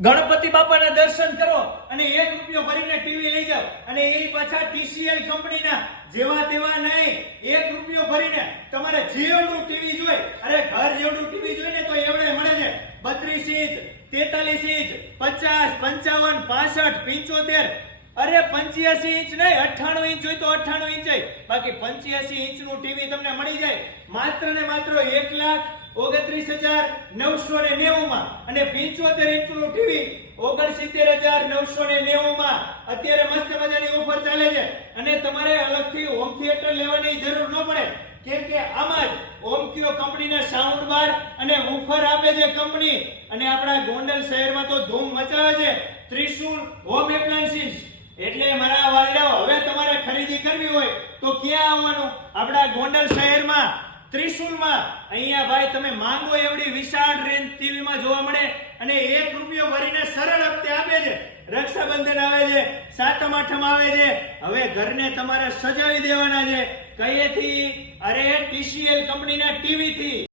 ગણપતિ બાપાના દર્શન કરો અને એક રૂપિયો ભરીને ટીવી લઈ જાઓ. અને એ પાછા ટીસીએલ કંપનીના જેવા તેવા નહીં. એક રૂપિયો ભરીને તમારે જેવડું ટીવી જોઈ. અરે ઘર જેવડું ટીવી જોઈએ ને તો એવડે મળે છે. બત્રીસ ઇંચ, તેતાલીસ ઇંચ, પચાસ, પંચાવન, પાસઠ, પિંચોતેર અરે પંચ્યાસી ઇંચ નહીં, અઠ્ઠાણું ઇંચ હોય તો અઠ્ઠાણું ઇંચ. બાકી પંચ્યાસી ઇંચનું ટીવી તમને મળી જાય. માત્ર ને માત્ર એક લાખ ઓગણત્રીસ હજાર નવસો ને નેવું માં અને પિંચોતેર ઇંચનું ટીવી ઓગણસિત્તેર હજાર નવસો ને નેવું માં અત્યારે મસ્ત મજાની ઓફર ચાલે છે. અને તમારે અલગથી હોમ થિયેટર લેવાની જરૂર ન પડે. કેમ કે આમાં જ ઓમક્યો કંપનીના સાઉન્ડ બાર અને ઓફર આપે છે કંપની. અને આપણા ગોંડલ શહેરમાં તો ધૂમ મચાવે છે. ત્રિશુલ હોમ એપ્લાયન્સીસ એટલે મારા વાલીડાઓ હવે તમારે ખરીદી કરવી હોય તો ક્યાં આવવાનું? આપણા ગોંડલ શહેરમાં, ત્રિશુલમાં. અહીંયા ભાઈ તમે માંગો એવડી વિશાળ રેન્જ ટીવીમાં જોવા મળે અને એક રૂપિયો ભરીને સરળ હપ્તે આપે છે. રક્ષાબંધન આવે છે, સાતમ આઠમ આવે છે. હવે ઘરને તમારે સજાવી દેવાના છે. કઈએથી અરે, ટીસીએલ કંપનીના ટીવી થી